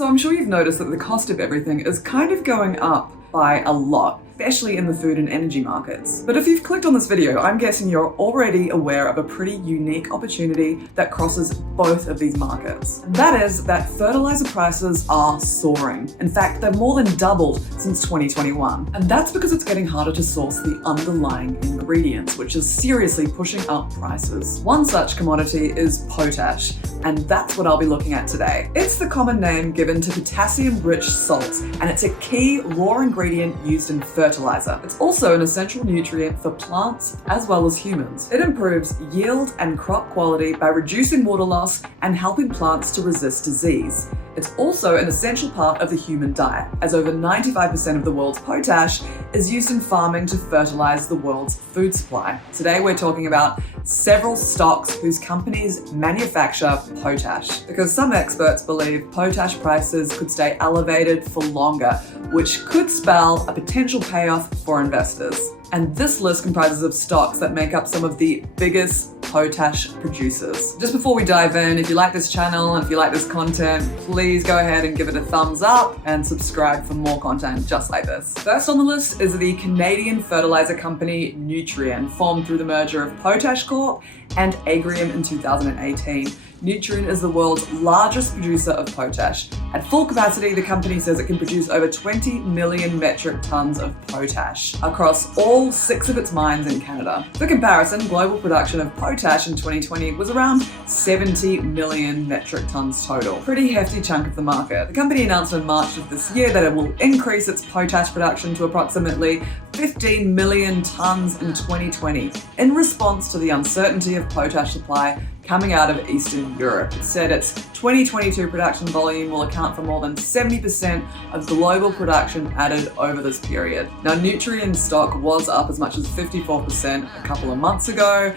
So I'm sure you've noticed that the cost of everything is kind of going up by a lot, especially in the food and energy markets. But if you've clicked on this video, I'm guessing you're already aware of a pretty unique opportunity that crosses both of these markets. And that is that fertilizer prices are soaring. In fact, they've more than doubled since 2021. And that's because it's getting harder to source the underlying ingredients, which is seriously pushing up prices. One such commodity is potash, and that's what I'll be looking at today. It's the common name given to potassium-rich salts, and it's a key raw ingredient used in fertilizer. It's also an essential nutrient for plants as well as humans. It improves yield and crop quality by reducing water loss and helping plants to resist disease. It's also an essential part of the human diet, as over 95% of the world's potash is used in farming to fertilize the world's food supply. Today we're talking about several stocks whose companies manufacture potash, because some experts believe potash prices could stay elevated for longer, which could spell a potential payoff for investors. And this list comprises of stocks that make up some of the biggest potash producers. Just before we dive in, if you like this channel and if you like this content, please go ahead and give it a thumbs up and subscribe for more content just like this. First on the list is the Canadian fertilizer company Nutrien, formed through the merger of Potash Corp and Agrium in 2018. Nutrien is the world's largest producer of potash. At full capacity, the company says it can produce over 20 million metric tons of potash across all 6 of its mines in Canada. For comparison, global production of potash in 2020 was around 70 million metric tons total. Pretty hefty chunk of the market. The company announced in March of this year that it will increase its potash production to approximately 15 million tons in 2020 in response to the uncertainty of potash supply coming out of Eastern Europe. It said its 2022 production volume will account for more than 70% of global production added over this period. Now, Nutrien stock was up as much as 54% a couple of months ago.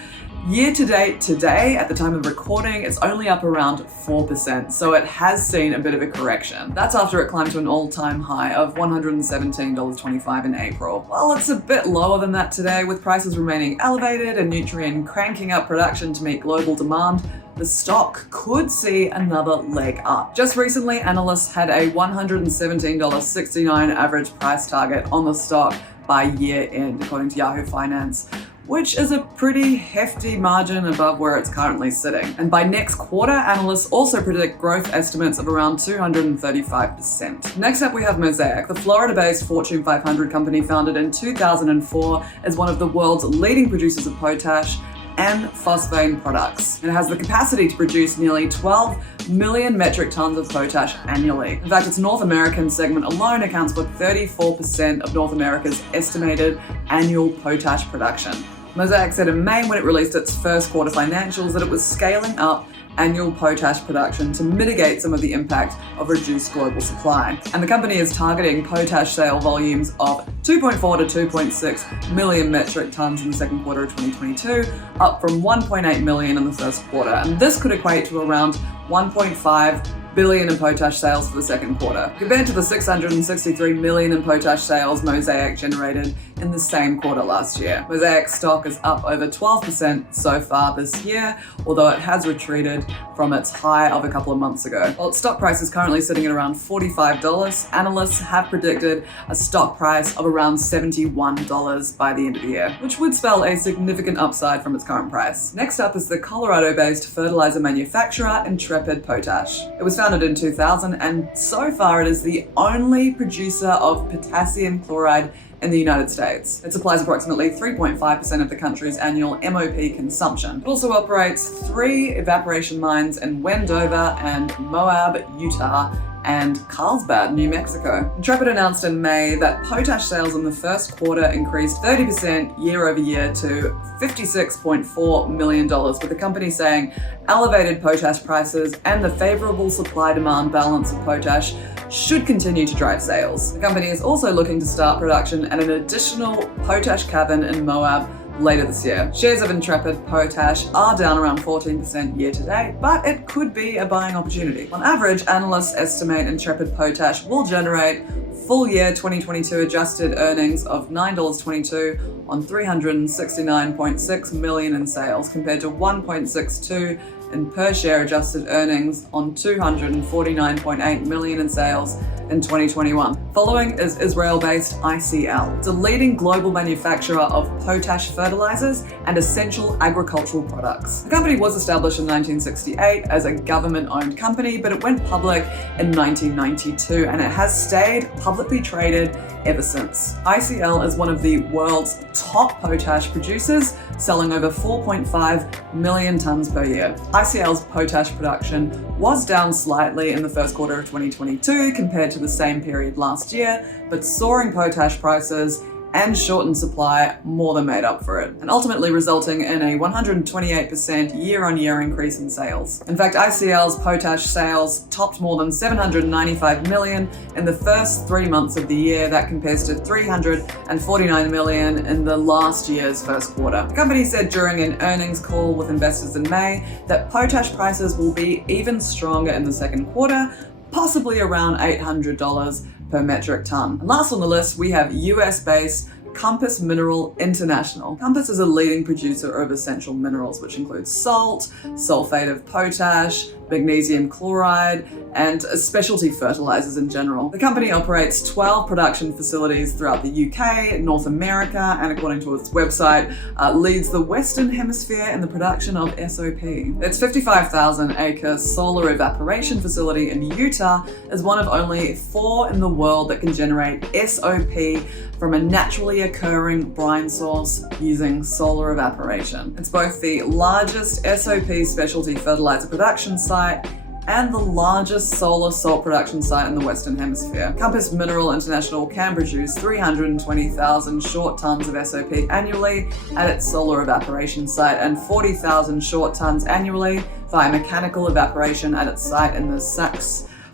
Year to date today, at the time of recording, it's only up around 4%, so it has seen a bit of a correction. That's after it climbed to an all-time high of $117.25 in April. Well, it's a bit lower than that today, with prices remaining elevated and Nutrien cranking up production to meet global demand. The stock could see another leg up. Just recently, analysts had a $117.69 average price target on the stock by year end, according to Yahoo Finance, which is a pretty hefty margin above where it's currently sitting. And by next quarter, analysts also predict growth estimates of around 235%. Next up, we have Mosaic, the Florida-based Fortune 500 company founded in 2004 as one of the world's leading producers of potash and phosphane products. It has the capacity to produce nearly 12 million metric tons of potash annually. In fact, its North American segment alone accounts for 34% of North America's estimated annual potash production. Mosaic said in May, when it released its first quarter financials, that it was scaling up annual potash production to mitigate some of the impact of reduced global supply. And the company is targeting potash sale volumes of 2.4 to 2.6 million metric tons in the second quarter of 2022, up from 1.8 million in the first quarter. And this could equate to around 1.5 billion in potash sales for the second quarter, compared to the 663 million in potash sales Mosaic generated in the same quarter last year. Mosaic stock is up over 12% so far this year, although it has retreated from its high of a couple of months ago. While its stock price is currently sitting at around $45, analysts have predicted a stock price of around $71 by the end of the year, which would spell a significant upside from its current price. Next up is the Colorado-based fertilizer manufacturer Intrepid Potash. It was founded in 2000, and so far it is the only producer of potassium chloride in the United States. It supplies approximately 3.5% of the country's annual MOP consumption. It also operates 3 evaporation mines in Wendover and Moab, Utah, and Carlsbad, New Mexico. Intrepid announced in May that potash sales in the first quarter increased 30% year over year to $56.4 million, with the company saying elevated potash prices and the favorable supply-demand balance of potash should continue to drive sales. The company is also looking to start production at an additional potash cavern in Moab later this year. Shares of Intrepid Potash are down around 14% year to date, but it could be a buying opportunity. On average, analysts estimate Intrepid Potash will generate full year 2022 adjusted earnings of $9.22 on $369.6 million in sales, compared to $1.62 in per share adjusted earnings on $249.8 million in sales in 2021. Following is Israel-based ICL. It's a leading global manufacturer of potash fertilizers and essential agricultural products. The company was established in 1968 as a government-owned company, but it went public in 1992 and it has stayed publicly traded ever since. ICL is one of the world's top potash producers, selling over 4.5 million tons per year. ICL's potash production was down slightly in the first quarter of 2022 compared to the same period last year, but soaring potash prices and shortened supply more than made up for it, and ultimately resulting in a 128% year-on-year increase in sales. In fact, ICL's potash sales topped more than $795 million in the first 3 months of the year. That compares to $349 million in the last year's first quarter. The company said during an earnings call with investors in May that potash prices will be even stronger in the second quarter, possibly around $800 per metric ton. And last on the list, we have US-based Compass Mineral International. Compass is a leading producer of essential minerals, which includes salt, sulfate of potash, magnesium chloride, and specialty fertilizers in general. The company operates 12 production facilities throughout the UK, North America, and according to its website, leads the Western Hemisphere in the production of SOP. Its 55,000-acre solar evaporation facility in Utah is one of only 4 in the world that can generate SOP from a naturally occurring brine source using solar evaporation. It's both the largest SOP specialty fertilizer production site and the largest solar salt production site in the Western Hemisphere. Compass Mineral International can produce 320,000 short tons of SOP annually at its solar evaporation site and 40,000 short tons annually via mechanical evaporation at its site in the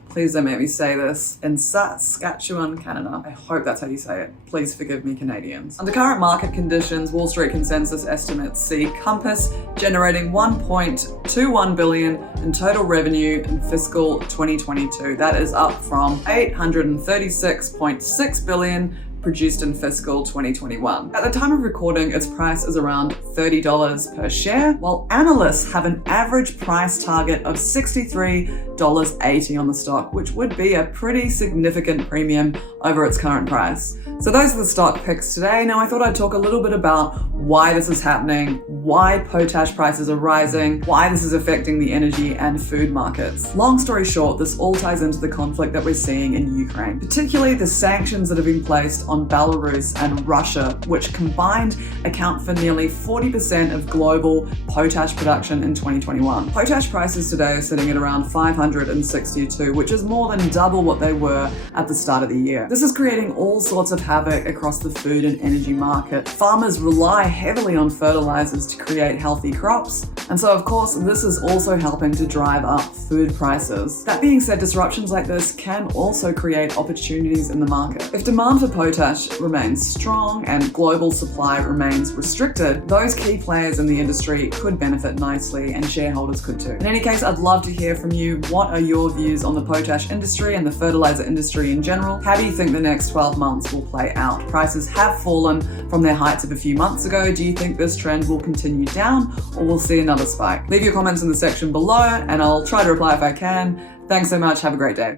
please don't make me say this, in Saskatchewan, Canada. I hope that's how you say it. Please forgive me, Canadians. Under current market conditions, Wall Street consensus estimates see Compass generating $1.21 billion in total revenue in fiscal 2022. That is up from $836.6 billion produced in fiscal 2021. At the time of recording, its price is around $30 per share, while analysts have an average price target of $63.80 on the stock, which would be a pretty significant premium over its current price. So those are the stock picks today. Now I thought I'd talk a little bit about why this is happening, why potash prices are rising, why this is affecting the energy and food markets. Long story short, this all ties into the conflict that we're seeing in Ukraine, particularly the sanctions that have been placed on Belarus and Russia, which combined account for nearly 40% of global potash production in 2021. Potash prices today are sitting at around $562, which is more than double what they were at the start of the year. This is creating all sorts of havoc across the food and energy market. Farmers rely heavily on fertilizers to create healthy crops, and so of course this is also helping to drive up food prices. That being said, disruptions like this can also create opportunities in the market. If demand for potash remains strong and global supply remains restricted, those key players in the industry could benefit nicely and shareholders could too. In any case, I'd love to hear from you. What are your views on the potash industry and the fertilizer industry in general? How do you think the next 12 months will play out? Prices have fallen from their heights of a few months ago. Do you think this trend will continue down or we'll see another spike? Leave your comments in the section below and I'll try to reply if I can. Thanks so much. Have a great day.